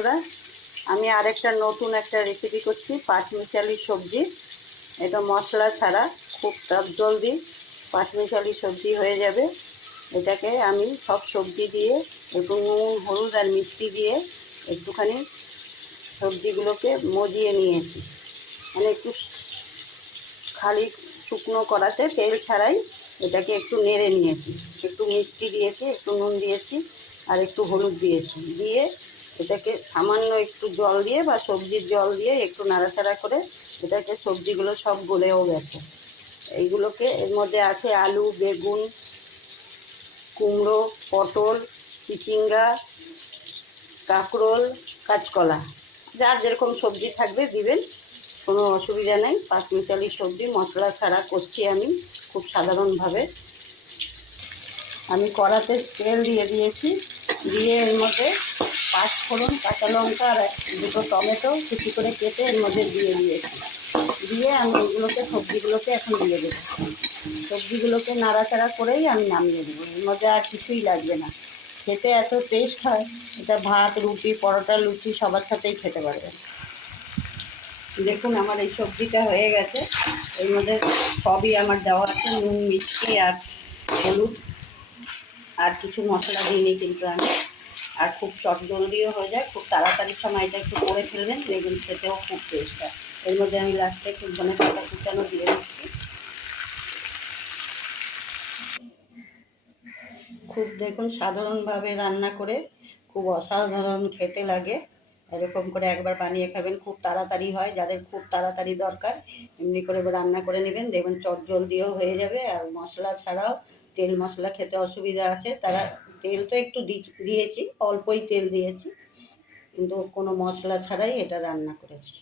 বন্ধুরা, আমি আরেকটা নতুন একটা রেসিপি করছি, পাঁচমিশালি সবজি। এটা মশলা ছাড়া খুব জলদি পাঁচমিশালি সবজি হয়ে যাবে। এটাকে আমি সব সবজি দিয়ে একটু নুন, হলুদ আর মিষ্টি দিয়ে একটুখানি সবজিগুলোকে মজিয়ে নিয়েছি। মানে একটু খালি শুকনো কড়াতে তেল ছাড়াই এটাকে একটু নেড়ে নিয়েছি। একটু মিষ্টি দিয়েছি, একটু নুন দিয়েছি আর একটু হলুদ দিয়েছি। দিয়ে এটাকে সামান্য একটু জল দিয়ে বা সবজির জল দিয়ে একটু নাড়াচাড়া করে এটাকে সবজিগুলো সব গলেও গেছে। এইগুলোকে এর মধ্যে আছে আলু, বেগুন, কুমড়ো, পটল, চিচিঙ্গা, কাঁকরোল, কাঁচকলা। যার যেরকম সবজি থাকবে দিবেন, কোনো অসুবিধা নেই। পাঁচমিশালি সবজি মশলা ছাড়া করছি আমি খুব সাধারণভাবে। আমি কড়াতে তেল দিয়ে দিয়েছি, দিয়ে এর মধ্যে পাঁচফোড়ন, কাঁচা লঙ্কা আর দুটো টমেটো কুচি করে কেটে এর মধ্যে দিয়ে দিয়েছি। দিয়ে আমি এগুলোকে সবজিগুলোকে এখন দিয়ে দেবো। সবজিগুলোকে নাড়াচাড়া করেই আমি নামিয়ে দেবো। এর মধ্যে আর কিছুই লাগবে না। খেতে এত টেস্ট হয়, এটা ভাত, রুটি, পরোটা, লুচি সবার সাথেই খেতে পারবেন। দেখুন আমার এই সবজিটা হয়ে গেছে। এর মধ্যে সবই আমার দেওয়া আছে, নুন, মিষ্টি আর হলুদ, আর কিছু মশলা দিইনি কিন্তু আমি। আর খুব চটজলদিও হয়ে যায়, খুব তাড়াতাড়ি সময় এটা একটু করে ফেলবেন, দেখবেন খেতেও খুব টেস্ট হয়। এর মধ্যে আমি লাস্টে একটু ধনে পাতা কুচানো দিয়ে দিচ্ছি। খুব দেখুন সাধারণভাবে রান্না করে খুব অসাধারণ খেতে লাগে। এরকম করে একবার বানিয়ে খাবেন, খুব তাড়াতাড়ি হয়। যাদের খুব তাড়াতাড়ি দরকার এমনি করে রান্না করে নেবেন, দেখবেন চটজলদিও হয়ে যাবে। আর মশলা ছাড়াও তেল মশলা খেতে অসুবিধা আছে তারা, তেল তো একটু দিয়েছি, অল্পই তেল দিয়েছি, কিন্তু কোনো মশলা ছাড়াই এটা রান্না করেছি।